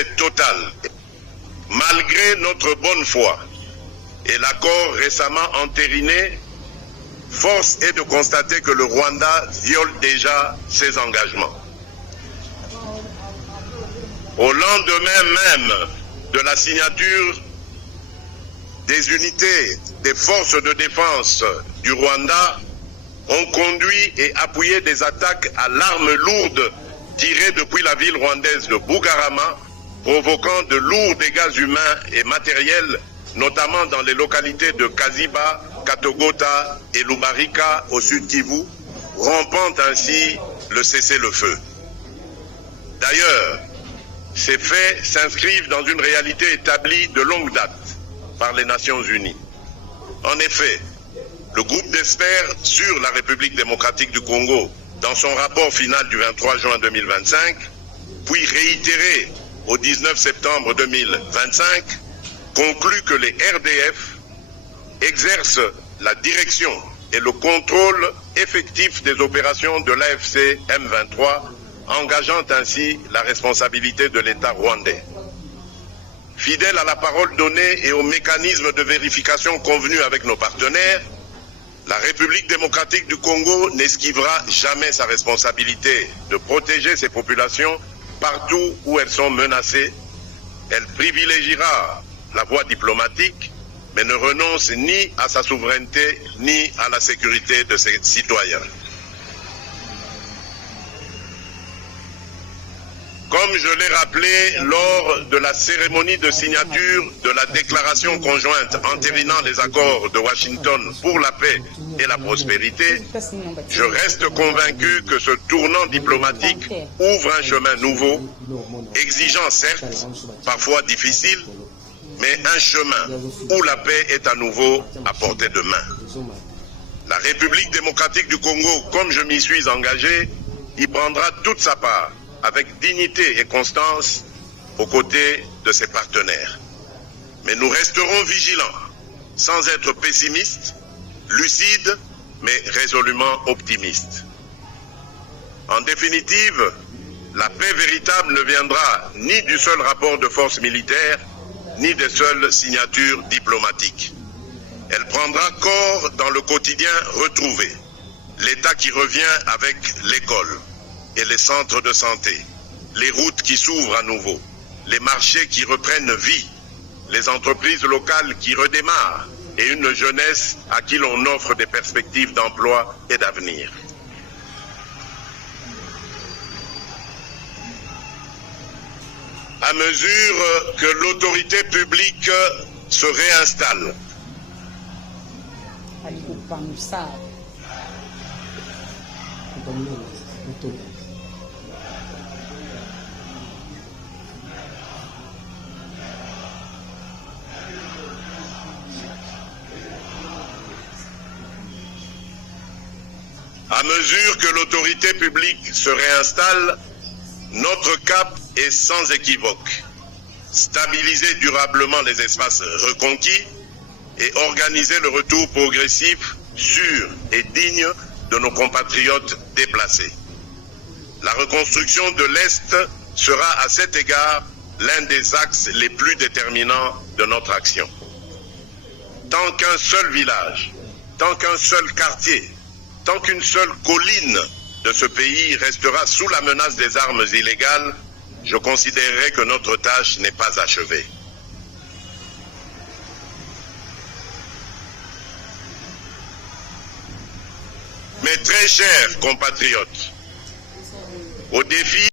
succès total. Malgré notre bonne foi et l'accord récemment entériné, force est de constater que le Rwanda viole déjà ses engagements. Au lendemain même de la signature des unités des forces de défense du Rwanda, ont conduit et appuyé des attaques à l'arme lourde tirées depuis la ville rwandaise de Bugarama, provoquant de lourds dégâts humains et matériels, notamment dans les localités de Kaziba, Katogota et Lubarika au sud Kivu, rompant ainsi le cessez-le-feu. D'ailleurs, ces faits s'inscrivent dans une réalité établie de longue date par les Nations Unies. En effet, le groupe d'experts sur la République démocratique du Congo, dans son rapport final du 23 juin 2025, puis réitéré au 19 septembre 2025, conclut que les RDF exercent la direction et le contrôle effectif des opérations de l'AFC M23, engageant ainsi la responsabilité de l'État rwandais. Fidèle à la parole donnée et aux mécanismes de vérification convenus avec nos partenaires, la République démocratique du Congo n'esquivera jamais sa responsabilité de protéger ses populations partout où elles sont menacées. Elle privilégiera la voie diplomatique, mais ne renonce ni à sa souveraineté ni à la sécurité de ses citoyens. Comme je l'ai rappelé lors de la cérémonie de signature de la déclaration conjointe entérinant les accords de Washington pour la paix et la prospérité, je reste convaincu que ce tournant diplomatique ouvre un chemin nouveau, exigeant certes, parfois difficile, mais un chemin où la paix est à nouveau à portée de main. La République démocratique du Congo, comme je m'y suis engagé, y prendra toute sa part, avec dignité et constance aux côtés de ses partenaires. Mais nous resterons vigilants, sans être pessimistes, lucides, mais résolument optimistes. En définitive, la paix véritable ne viendra ni du seul rapport de force militaire, ni des seules signatures diplomatiques. Elle prendra corps dans le quotidien retrouvé, l'État qui revient avec l'école et les centres de santé, les routes qui s'ouvrent à nouveau, les marchés qui reprennent vie, les entreprises locales qui redémarrent et une jeunesse à qui l'on offre des perspectives d'emploi et d'avenir. À mesure que l'autorité publique se réinstalle, notre cap est sans équivoque. Stabiliser durablement les espaces reconquis et organiser le retour progressif, sûr et digne de nos compatriotes déplacés. La reconstruction de l'Est sera à cet égard l'un des axes les plus déterminants de notre action. Tant qu'un seul village, tant qu'un seul quartier, tant qu'une seule colline de ce pays restera sous la menace des armes illégales, je considérerai que notre tâche n'est pas achevée. Mes très chers compatriotes, au défi